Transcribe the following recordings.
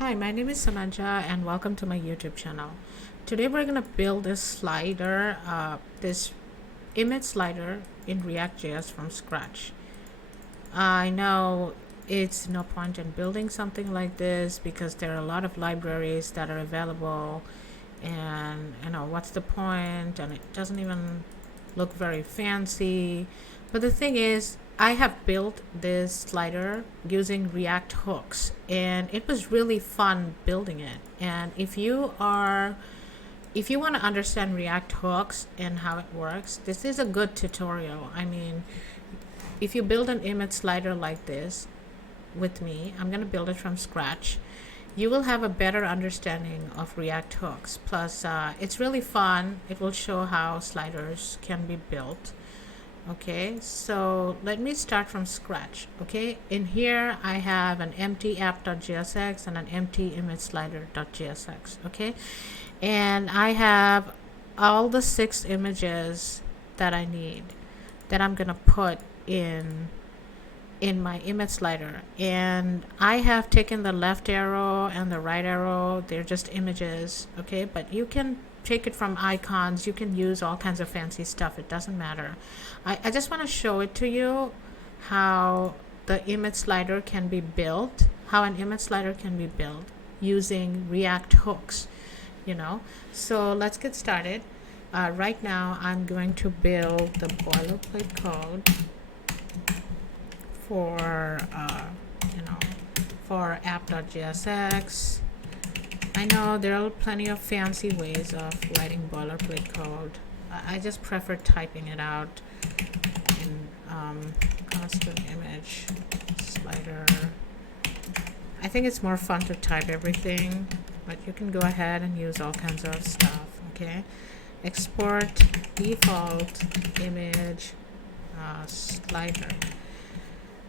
Hi, my name is Sanaja and welcome to my YouTube channel. Today we're going to build this slider, this image slider in React.js from scratch. I know it's no point in building something like this because there are a lot of libraries that are available, and what's the point, and it doesn't even look very fancy. But the thing is, I have built this slider using React hooks, and it was really fun building it. And if you want to understand React hooks and how it works, this is a good tutorial. I mean, if you build an image slider like this with me, I'm going to build it from scratch, you will have a better understanding of React hooks. Plus, it's really fun. It will show how sliders can be built. Okay, so let me start from scratch. Okay, in here I have an empty app.jsx and an empty image slider.jsx. Okay, and I have all the 6 images that I need that I'm gonna put in my image slider, and I have taken the left arrow and the right arrow. They're just images. Okay, but you can take it from icons. You can use all kinds of fancy stuff. It doesn't matter. I just want to show it to you how the image slider can be built, how an image slider can be built using React hooks, So let's get started. Right now I'm going to build the boilerplate code for for app.jsx. I know there are plenty of fancy ways of writing boilerplate code. I just prefer typing it out in constant image slider. I think it's more fun to type everything, but you can go ahead and use all kinds of stuff. Okay, export default image slider.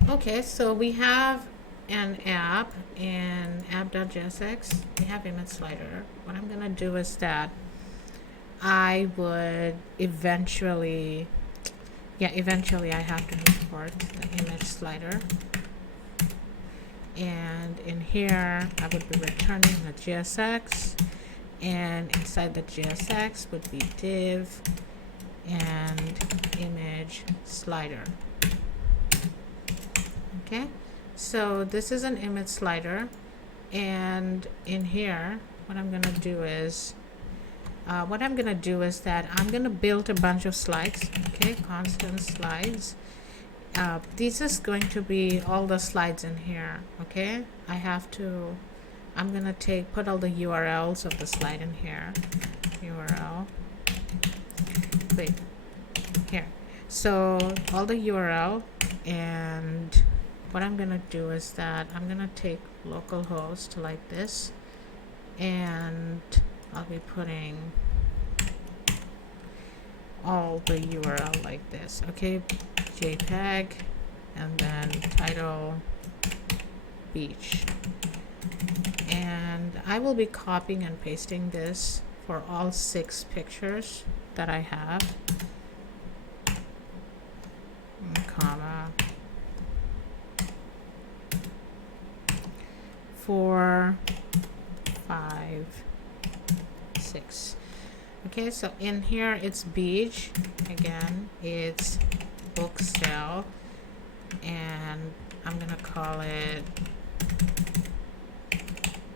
Okay, so we have an app in app.jsx. We have image slider. What I'm gonna do is that I would eventually I have to import the image slider, and in here I would be returning the JSX, and inside the JSX would be div and image slider. Okay, so this is an image slider, and in here what I'm gonna do is that I'm gonna build a bunch of slides. Okay, constant slides. This is going to be all the slides in here. Okay, I'm gonna put all the URLs of the slide in here. URL. Wait, here. So all the URL, and what I'm gonna do is that I'm gonna take localhost like this, and I'll be putting all the URL like this. Okay, JPEG, and then title beach, and I will be copying and pasting this for all 6 pictures that I have, comma 4, 5, 6. Okay, so in here it's beach, again it's book sale, and I'm gonna call it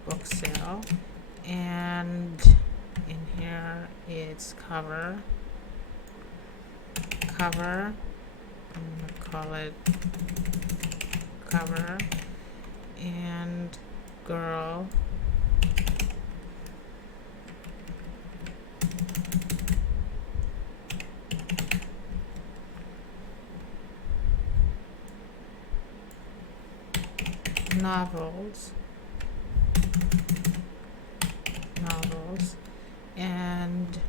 book sale, and in here it's cover, I'm gonna call it cover, and girl, novels, and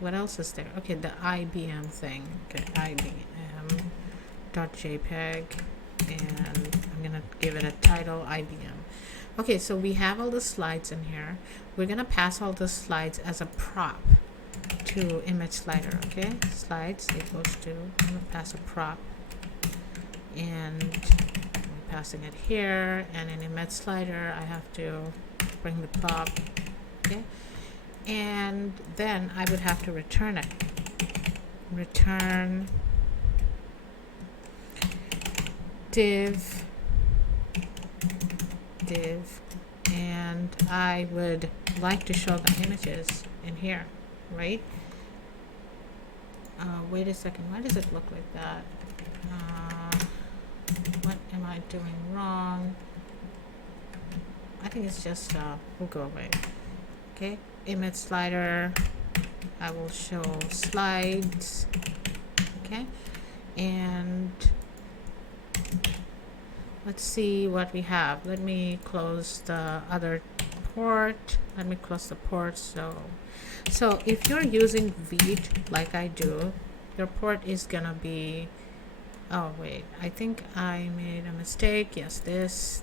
what else is there? Okay, the IBM thing. Okay, IBM.jpg, and I'm gonna give it a title IBM. Okay, so we have all the slides in here. We're gonna pass all the slides as a prop to image slider. Okay, slides equals to, I'm gonna pass a prop, and passing it here, and in image slider I have to bring the pop. Okay, and then I would have to return it. Return div, and I would like to show the images in here, right? Wait a second, why does it look like that? What am I doing wrong? I think it's just we'll go away. Okay, image slider, I will show slides. Okay, and let's see what we have. Let me close the other port. Let me close the port. So if you're using Vite like I do, your port is gonna be, oh wait, I think I made a mistake. Yes, this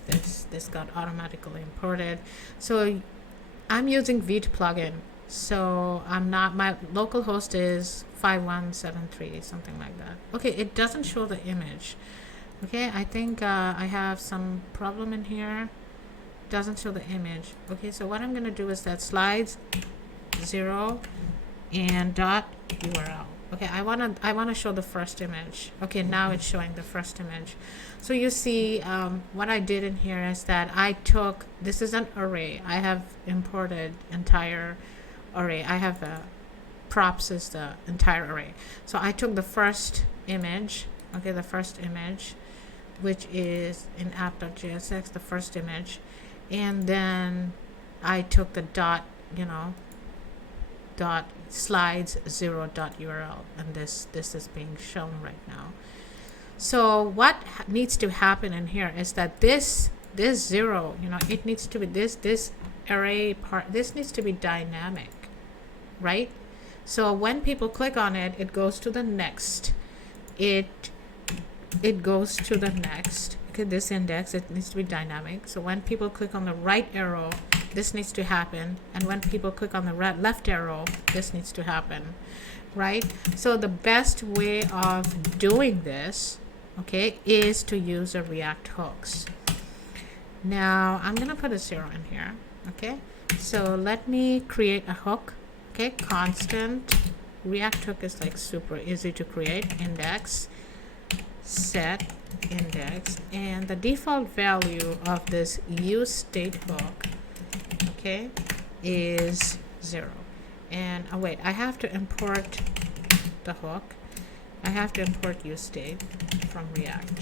got automatically imported. So I'm using Vite plugin. So I'm not, my local host is 5173, something like that. Okay, it doesn't show the image. Okay, I think I have some problem in here. Doesn't show the image. Okay, so what I'm gonna do is that slides 0 and dot URL. Okay, I wanna show the first image. Okay, now it's showing the first image. So you see, what I did in here is that I took, this is an array. I have imported entire array. I have props is the entire array. So I took the first image. Okay, the first image, which is in app.jsx, the first image, and then I took the dot, dot slides 0 dot URL, and this is being shown right now. So what needs to happen in here is that this 0, it needs to be this array part, this needs to be dynamic, right? So when people click on it, it goes to the next. It goes to the next. Okay, this index, it needs to be dynamic. So when people click on the right arrow, this needs to happen, and when people click on the left arrow, this needs to happen, right? So the best way of doing this, okay, is to use a React hooks. Now I'm gonna put a 0 in here. Okay, so let me create a hook. Okay, constant React hook is like super easy to create. Index, set index, and the default value of this useState hook, okay, is 0. And wait, I have to import the hook. I have to import useState from React.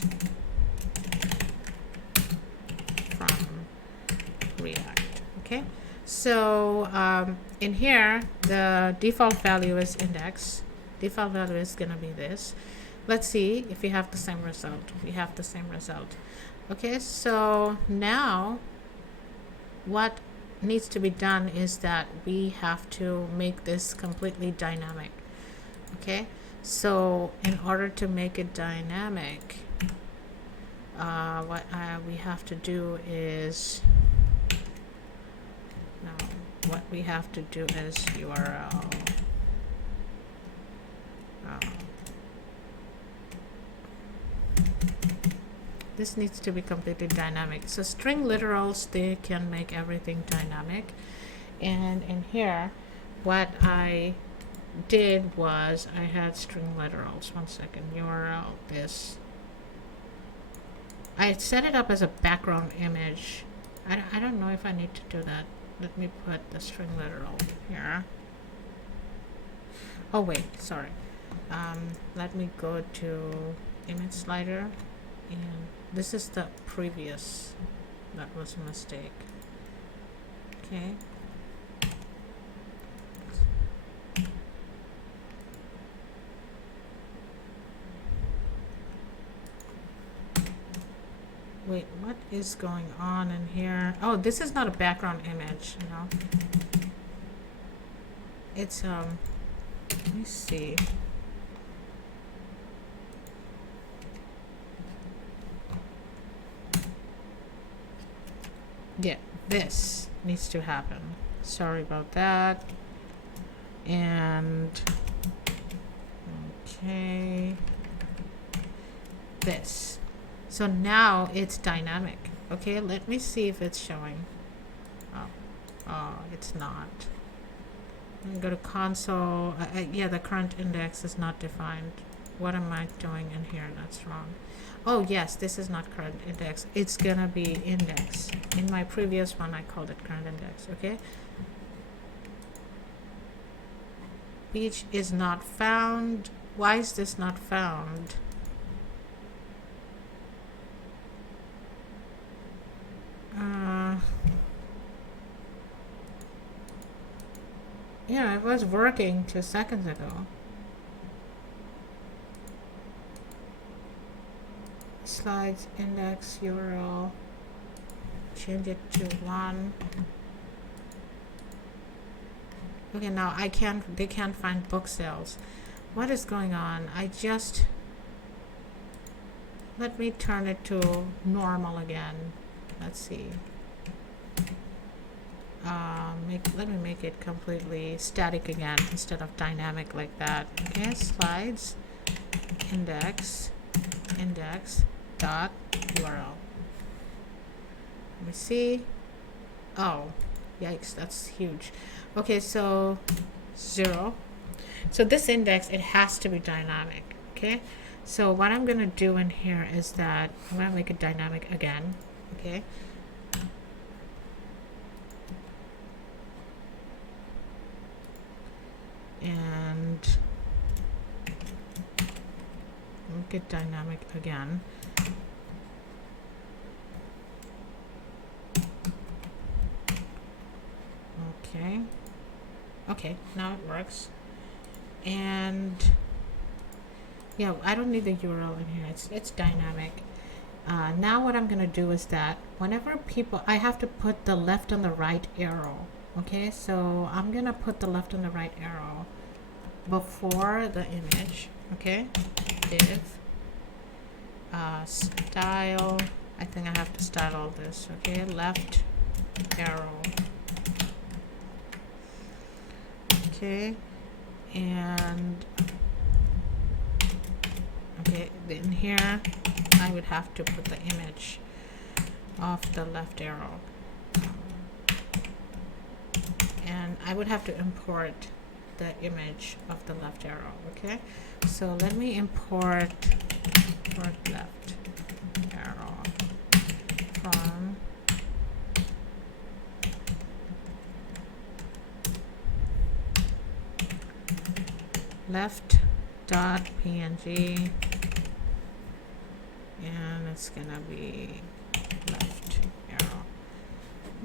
Okay, so in here the default value is index. Default value is gonna be this. Let's see if we have the same result. We have the same result. Okay, so now what needs to be done is that we have to make this completely dynamic. Okay, so in order to make it dynamic, what we have to do is, no, what we have to do is URL. This needs to be completely dynamic. So string literals, they can make everything dynamic. And in here, what I did was I had string literals. One second, URL this. I set it up as a background image. I don't know if I need to do that. Let me put the string literal here. Oh wait, sorry. Let me go to image slider, and this is the previous. That was a mistake. Okay. Wait, what is going on in here? Oh, this is not a background image, It's let me see. Yeah, this needs to happen. Sorry about that. And okay, this. So now it's dynamic. Okay, let me see if it's showing. Oh, it's not. I'm go to console. Yeah, the current index is not defined. What am I doing in here? That's wrong. Oh yes, this is not current index. It's gonna be index. In my previous one, I called it current index. Okay. Beach is not found. Why is this not found? Yeah, it was working 2 seconds ago. Slides, index, URL. Change it to 1. Okay, now they can't find book sales. What is going on? Let me turn it to normal again. Let's see. Let me make it completely static again instead of dynamic like that. Okay, slides, index dot URL. Let me see. Oh, yikes, that's huge. Okay, so 0. So this index, it has to be dynamic. Okay, so what I'm gonna do in here is that I'm gonna make it dynamic again. Okay. And make it dynamic again. Okay, now it works. And yeah, I don't need the URL in here. It's dynamic. Now what I'm gonna do is that whenever I have to put the left and the right arrow. Okay, so I'm gonna put the left and the right arrow before the image. Okay, div style. I think I have to style all this. Okay, left arrow. Okay, and okay, in here I would have to put the image of the left arrow, and I would have to import the image of the left arrow. Okay, so let me import left arrow from left.png, and it's gonna be left arrow.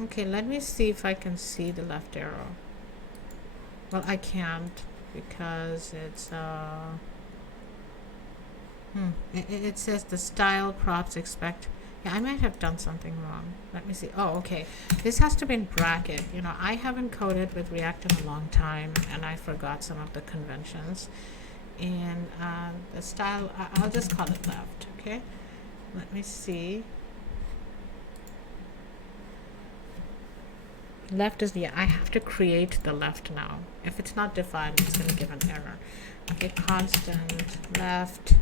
Okay, let me see if I can see the left arrow. Well, I can't because it's it says the style props expect. Yeah, I might have done something wrong. Let me see. Oh, okay. This has to be in bracket. You know, I haven't coded with React in a long time, and I forgot some of the conventions. And the style, I'll just call it left. Okay. Let me see. Left is I have to create the left now. If it's not defined, it's going to give an error. Okay, constant left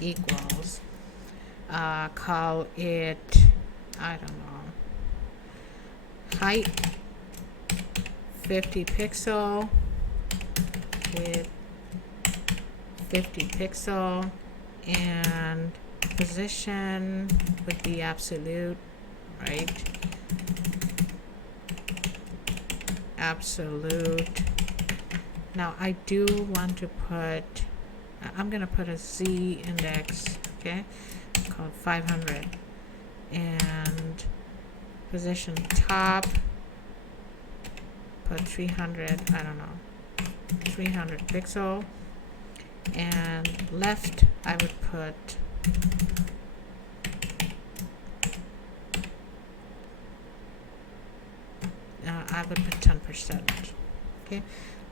equals, call it, I don't know, height 50 pixel with 50 pixel, and position would be absolute, right? Absolute. Now I do want to put, I'm gonna put a Z index, okay, called 500, and position top, put 300, I don't know, 300 pixel, and left I would put I would put 10%. Okay,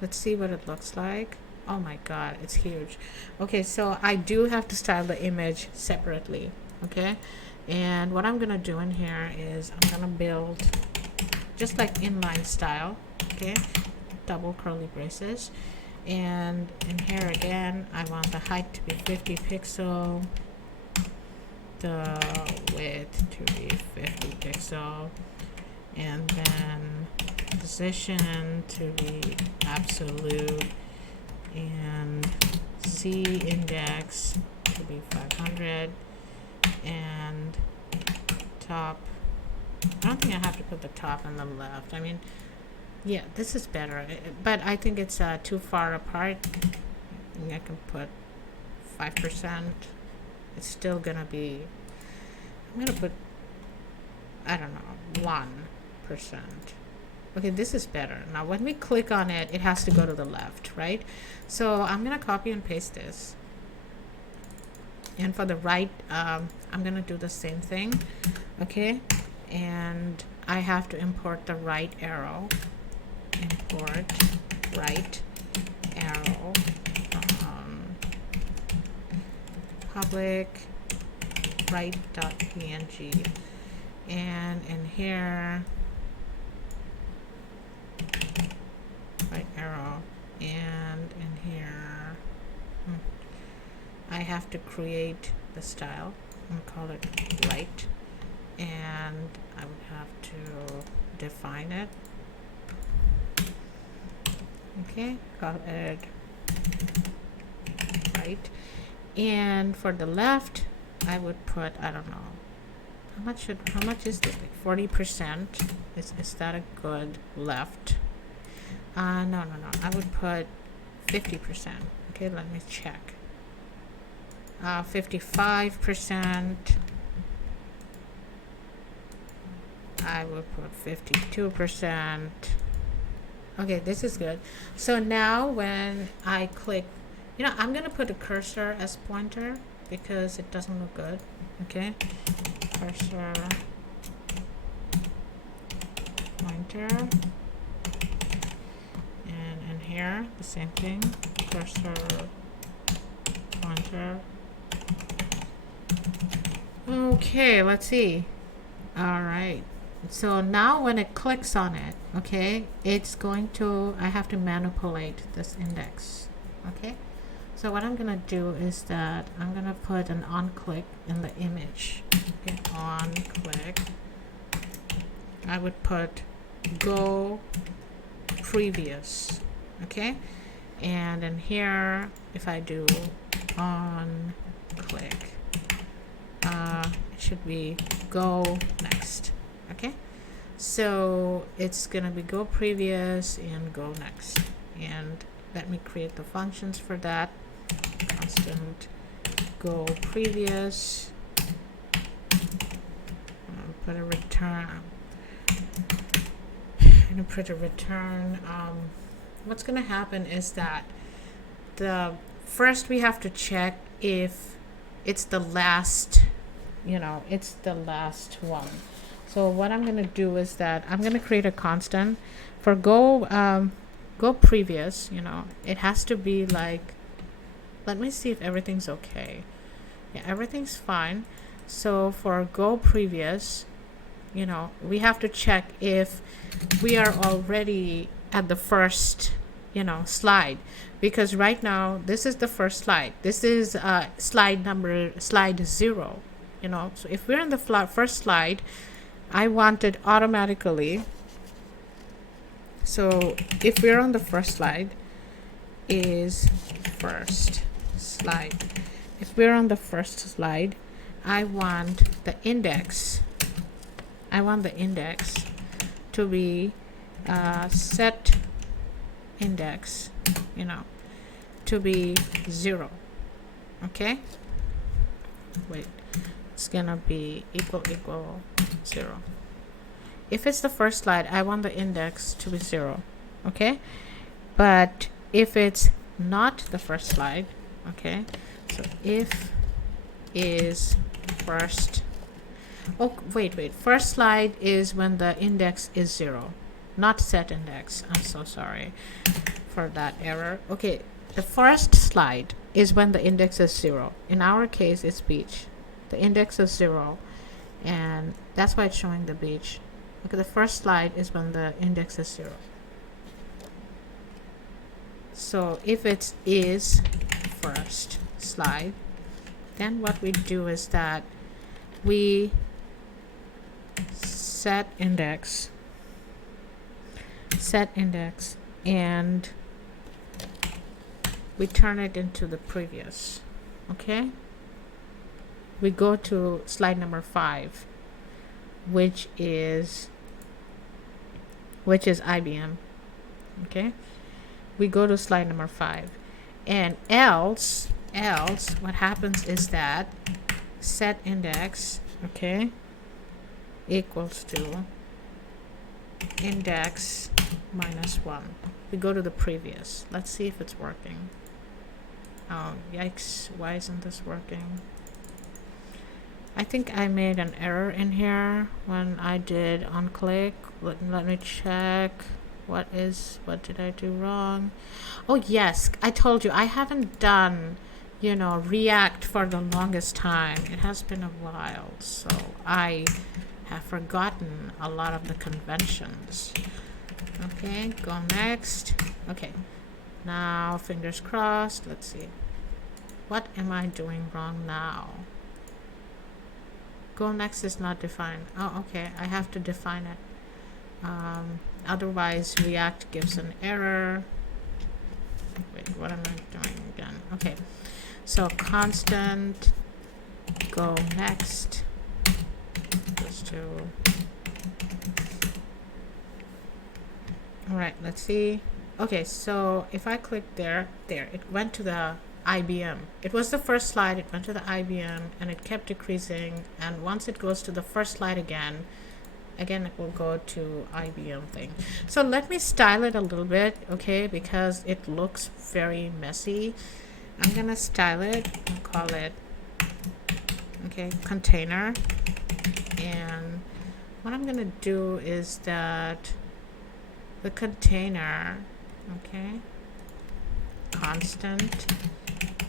let's see what it looks like. Oh my god, it's huge. Okay, so I do have to style the image separately. Okay, and what I'm gonna do in here is I'm gonna build just like inline style. Okay, double curly braces, and in here again I want the height to be 50 pixel, the width to be 50 pixel, and then position to be absolute, and Z index to be 500, and top, I don't think I have to put the top on the left. I mean, yeah, this is better, but I think it's too far apart. I can put 5%. It's still gonna be, I'm gonna put, I don't know, 1%. Okay, this is better. Now when we click on it, it has to go to the left, right? So I'm gonna copy and paste this. And for the right, I'm gonna do the same thing, okay? And I have to import the right arrow. Import right arrow from public right.png, and in here right arrow, and in here I have to create the style and call it right, and I would have to define it. Okay, call it right. And for the left, I would put, I don't know, how much is this? Like 40%. Is that a good left? No. I would put 50%. Okay, let me check. 55%. I would put 52%. Okay, this is good. So now when I click, I'm gonna put a cursor as pointer because it doesn't look good. Okay, cursor pointer, and in here the same thing, cursor pointer. Okay, let's see. All right. So now when it clicks on it, okay, it's going to, I have to manipulate this index. Okay, so what I'm gonna do is that I'm gonna put an on click in the image. Okay, on click. I would put go previous. Okay, and in here, if I do on click, it should be go next. Okay, so it's gonna be go previous and go next, and let me create the functions for that. Constant go previous, put a return, and put a return. What's gonna happen is that first we have to check if it's the last, it's the last one. So what I'm going to do is that I'm going to create a constant for go previous. It has to be like, let me see if everything's okay. Yeah, everything's fine. So for go previous, we have to check if we are already at the first, slide, because right now this is the first slide. This is slide 0. So if we're in the first slide, I want it automatically. So if we're on the first slide, is first slide. If we're on the first slide, I want the index. To be set index, to be 0. Okay. Wait. It's gonna be equal 0. If it's the first slide, I want the index to be 0. Okay, but if it's not the first slide, okay, so if is first, first slide is when the index is 0, not set index. I'm so sorry for that error. Okay, the first slide is when the index is 0. In our case, it's beach. The index is 0, and that's why it's showing the beach. Okay, the first slide is when the index is 0. So if it is first slide, then what we do is that we set index, and we turn it into the previous. Okay, we go to slide number 5, which is IBM. Okay, we go to slide number 5, and else what happens is that set index, okay, equals to index -1. We go to the previous. Let's see if it's working. Oh, yikes, why isn't this working? I think I made an error in here when I did on click. Let me check. What did I do wrong? Oh yes, I told you I haven't done, React for the longest time. It has been a while, so I have forgotten a lot of the conventions. Okay, go next. Okay, now fingers crossed. Let's see. What am I doing wrong now? Go next is not defined. Oh, okay, I have to define it. Otherwise React gives an error. Wait, what am I doing again? Okay, so constant go next just to, all right, let's see. Okay, so if I click there, it went to the IBM. It was the first slide, it went to the IBM, and it kept decreasing, and once it goes to the first slide again it will go to IBM thing. So let me style it a little bit, okay, because it looks very messy. I'm gonna style it and call it, okay, container. And what I'm gonna do is that the container, okay, constant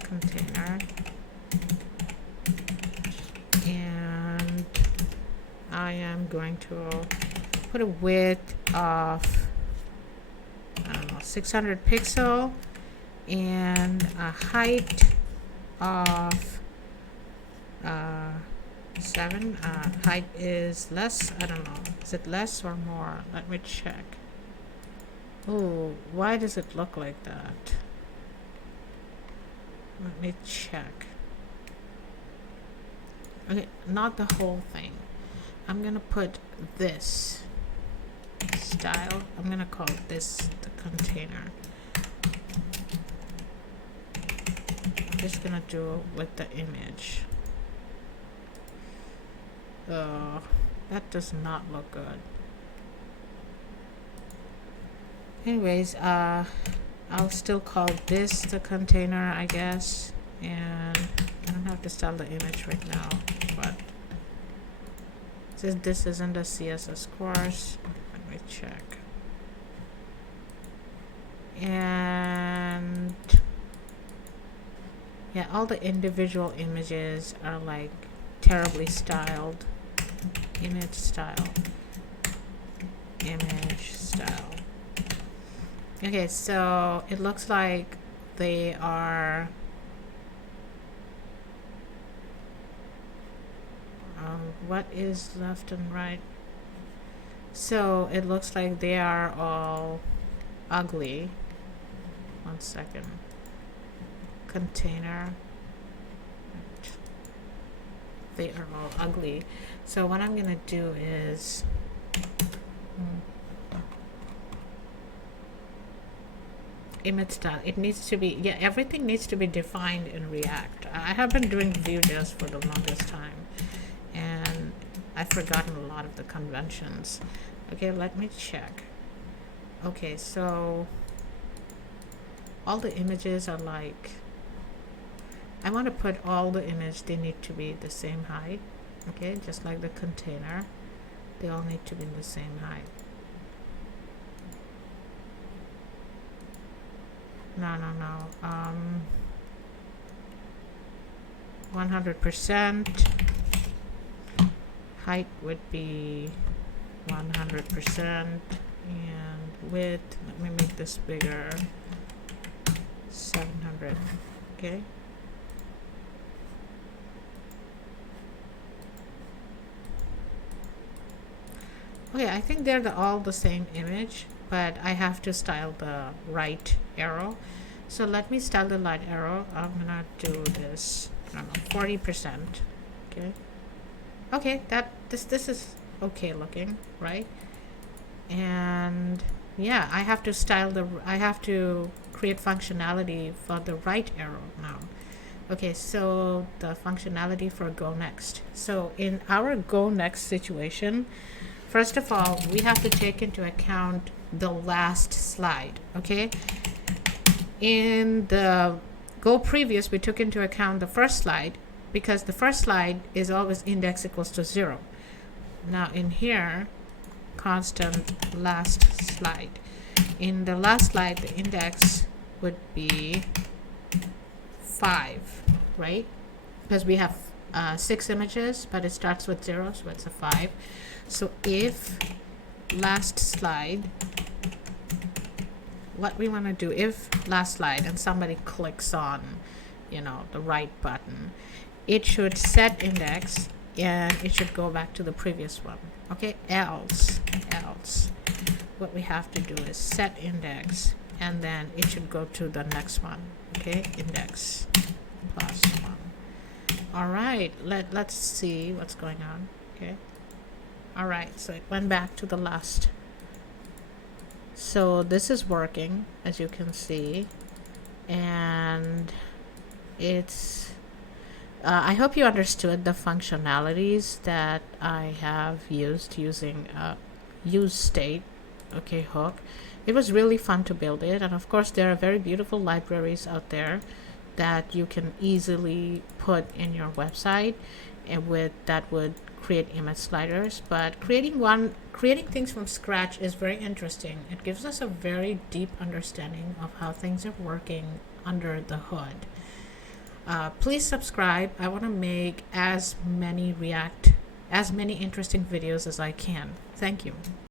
container, and I am going to put a width of, I don't know, 600 pixel and a height of 7. Height is less, I don't know, is it less or more? Let me check. Oh, why does it look like that? Let me check. Okay, not the whole thing. I'm gonna put this style. I'm gonna call this the container. I'm just gonna do with the image. Oh, that does not look good. Anyways, I'll still call this the container, I guess, and I don't have to style the image right now, but since this isn't a CSS course, let me check. And yeah, all the individual images are like terribly styled. Image style. Okay, so it looks like they are what is left and right? So it looks like they are all ugly. One second. Container. They are all ugly. So what I'm gonna do is image style. It needs to be, yeah, everything needs to be defined in React. I have been doing Vue.js for the longest time, and I've forgotten a lot of the conventions. Okay, let me check. Okay, so all the images are like, I want to put all the image, they need to be the same height. Okay, just like the container, they all need to be the same height. No, 100%. Height would be 100%, and width, let me make this bigger, 700. Okay. Okay, I think they're all the same image, but I have to style the right arrow. So let me style the light arrow. I'm gonna do this, I don't know, 40%. Okay. Okay, this is okay looking, right? And yeah, I have to create functionality for the right arrow now. Okay, so the functionality for go next. So in our go next situation, first of all, we have to take into account the last slide. Okay, in the go previous, we took into account the first slide because the first slide is always index equals to 0. Now in here, constant last slide. In the last slide, the index would be 5, right? Because we have 6 images, but it starts with 0, so it's a 5. So if last slide, what we want to do, if last slide and somebody clicks on, the right button, it should set index and it should go back to the previous one. Okay, else what we have to do is set index and then it should go to the next one. Okay, index plus 1. All right, let's see what's going on. Okay, all right, so it went back to the last. So this is working, as you can see, and it's I hope you understood the functionalities that I have used using useState, okay, hook. It was really fun to build it, and of course there are very beautiful libraries out there that you can easily put in your website, and that would create image sliders. But creating things from scratch is very interesting. It gives us a very deep understanding of how things are working under the hood. Please subscribe. I want to make as many interesting videos as I can. Thank you.